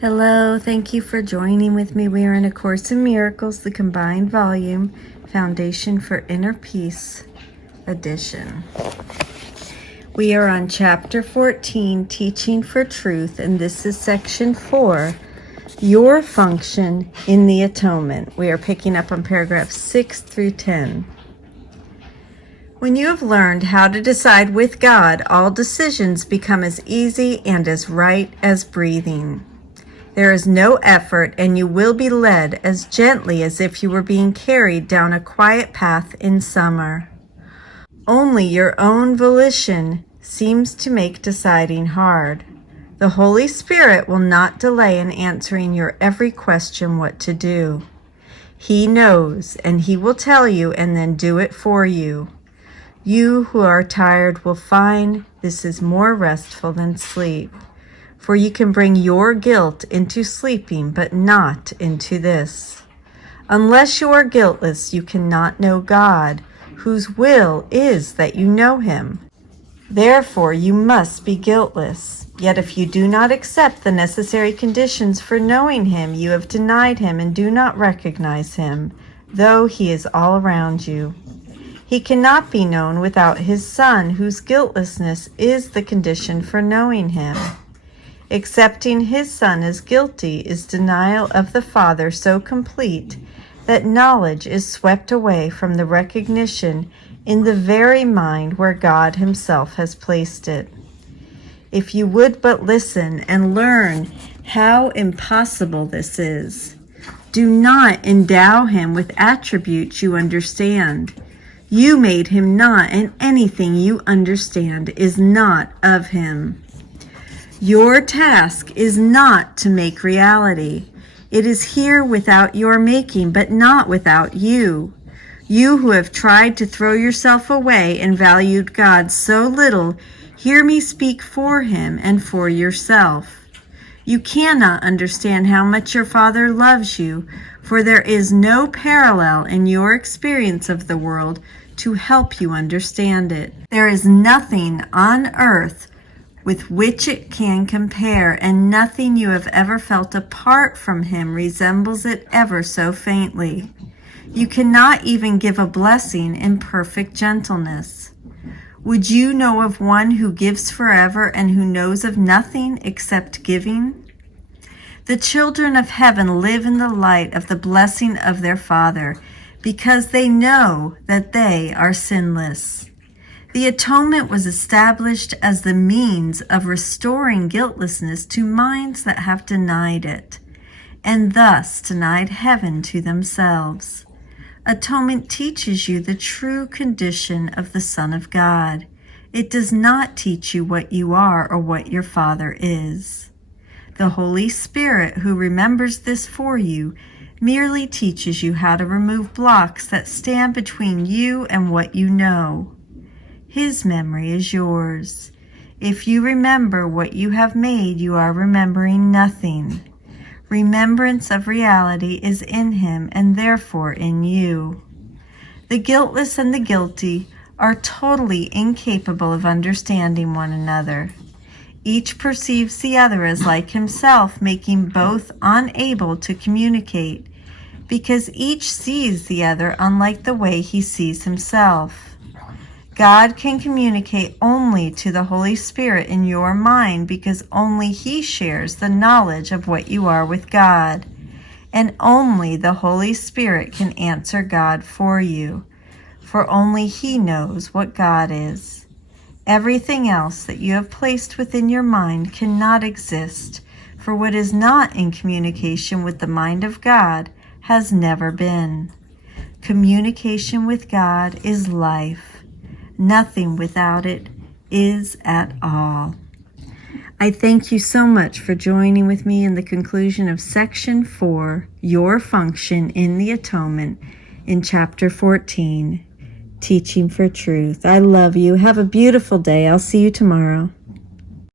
Hello, thank you for joining with me. We are in A Course in Miracles, the combined volume, Foundation for Inner Peace edition. We are on chapter 14, Teaching for Truth, and this is section 4, Your Function in the Atonement. We are picking up on paragraphs 6 through 10. When you have learned how to decide with God, all decisions become as easy and as right as breathing. There is no effort, and you will be led as gently as if you were being carried down a quiet path in summer. Only your own volition seems to make deciding hard. The Holy Spirit will not delay in answering your every question what to do. He knows, and He will tell you and then do it for you. You who are tired will find this is more restful than sleep. For you can bring your guilt into sleeping, but not into this. Unless you are guiltless, you cannot know God, whose will is that you know Him. Therefore, you must be guiltless. Yet if you do not accept the necessary conditions for knowing Him, you have denied Him and do not recognize Him, though He is all around you. He cannot be known without His Son, whose guiltlessness is the condition for knowing Him. Accepting His Son as guilty is denial of the Father so complete that knowledge is swept away from the recognition in the very mind where God Himself has placed it. If you would but listen and learn how impossible this is, do not endow Him with attributes you understand. You made Him not, and anything you understand is not of Him. Your task is not to make reality. It is here without your making, but not without you. You who have tried to throw yourself away and valued God so little, hear me speak for Him and for yourself. You cannot understand how much your Father loves you, for there is no parallel in your experience of the world to help you understand it. There is nothing on earth with which it can compare, and nothing you have ever felt apart from Him resembles it ever so faintly. You cannot even give a blessing in perfect gentleness. Would you know of one who gives forever and who knows of nothing except giving? The children of heaven live in the light of the blessing of their Father, because they know that they are sinless. The atonement was established as the means of restoring guiltlessness to minds that have denied it, and thus denied heaven to themselves. Atonement teaches you the true condition of the Son of God. It does not teach you what you are or what your Father is. The Holy Spirit, who remembers this for you, merely teaches you how to remove blocks that stand between you and what you know. His memory is yours. If you remember what you have made, you are remembering nothing. Remembrance of reality is in Him and therefore in you. The guiltless and the guilty are totally incapable of understanding one another. Each perceives the other as like himself, making both unable to communicate, because each sees the other unlike the way he sees himself. God can communicate only to the Holy Spirit in your mind because only He shares the knowledge of what you are with God, and only the Holy Spirit can answer God for you, for only He knows what God is. Everything else that you have placed within your mind cannot exist, for what is not in communication with the mind of God has never been. Communication with God is life. Nothing without it is at all. I thank you so much for joining with me in the conclusion of Section 4, Your Function in the Atonement, in Chapter 14, Teaching for Truth. I love you. Have a beautiful day. I'll see you tomorrow.